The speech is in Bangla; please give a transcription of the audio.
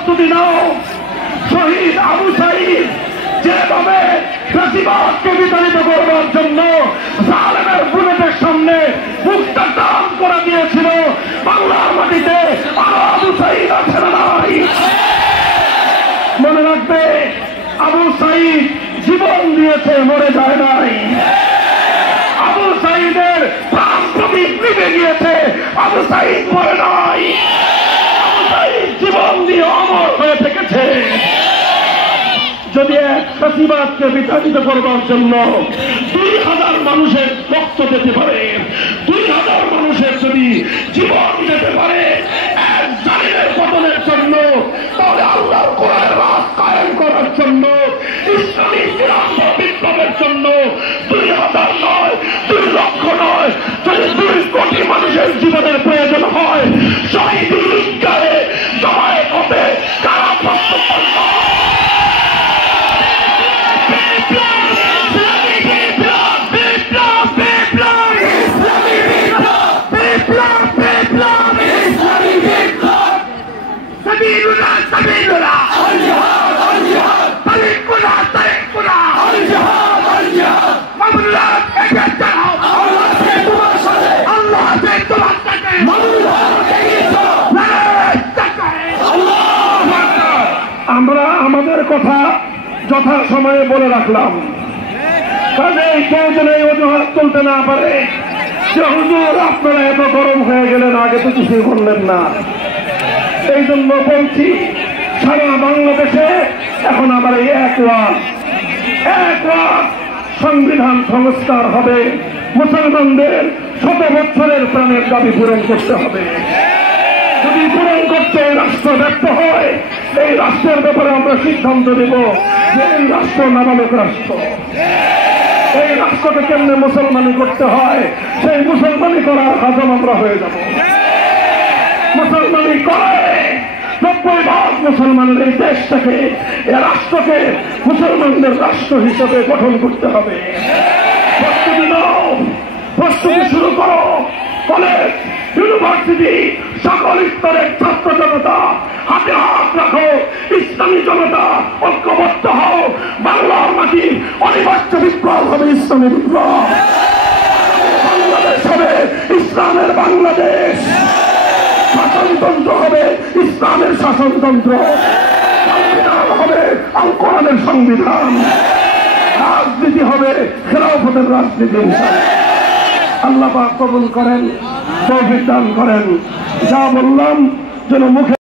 প্রস্তুতি নাও। শহীদ আবু সাঈদ যেভাবে ফ্যাসিবাদকে বিতাড়িত করবার জন্য জালেমের বুলেটের সামনে মুখটা টান করে দিয়েছিল, বাংলার মাটিতে আরো আবু সাঈদ আছে না নাই? মনে রাখবে, আবু সাঈদ জীবন দিয়েছে, মরে যায় নাই। আবু সাঈদের প্রাণ প্রদীপ নিভে গিয়েছে, আবু সাঈদ মরে নাই। আবু সাঈদ জীবন দিয়ে অমর হয়ে থেকেছে। যদি এক ফ্যাসিবাদকে বিতাড়িত করবার জন্য 2000 মানুষের রক্ত দিতে পারে, 2000 মানুষের যদি জীবন দিতে পারে এক জালিমের পতনের জন্য, তাহলে আল্লাহর কোরআনের রাজ কায়েম করার জন্য, ইসলামী বিপ্লবের জন্য 2000 নয়, 2 লক্ষ নয়, যদি 2 কোটি মানুষের জীবনের প্রয়োজন হয়, শহীদ উদ্যানে জমায়েত হতে কারা প্রস্তুত? আমরা আমাদের কথা যথা সময়ে বলে রাখলাম, কাজে কেউ যেন এই অজুহাত তুলতে না পারে যে হুজুর আপনারা এত গরম হয়ে গেলেন, আগে তো কিছুই বললেন না। এই জন্য বলছি, সারা বাংলাদেশে এখন আবার এই এক ওয়াজ সংবিধান সংস্কার হবে। মুসলমানদের 100 বছরের প্রাণের দাবি পূরণ করতে হবে। যদি পূরণ করতে রাষ্ট্র ব্যর্থ হয়, এই রাষ্ট্রের ব্যাপারে আমরা সিদ্ধান্ত দেব যে এই রাষ্ট্র নাবালক রাষ্ট্র। এই রাষ্ট্রকে কেমনে মুসলমানি করতে হয়, সেই মুসলমানি করার হাজম আমরা হয়ে যাব। মুসলমানি করে 90% মুসলমানের এই দেশটাকে, এই রাষ্ট্রকে মুসলমানদের রাষ্ট্র হিসেবে গঠন করতে হবে। প্রস্তুতি নাও, প্রস্তুতি শুরু করো। কলেজ, ইউনিভার্সিটি, সকল স্তরের ছাত্র জনতা হাতে হাত রাখো। ইসলামী জনতা ঐক্যবদ্ধ হও। বাংলার মাটি অনিবার্য বিপ্লব হবে, ইসলামী বিপ্লব। বাংলাদেশ হবে ইসলামের বাংলাদেশ। শাসনতন্ত্র হবে ইসলামের শাসনতন্ত্র। সংবিধান হবে আল কোরআনের সংবিধান। রাজনীতি হবে খেলাফতের রাজনীতি। আল্লাহ পাক কবুল করেন, তৌফিক দান করেন। যা বললাম যেন মুখে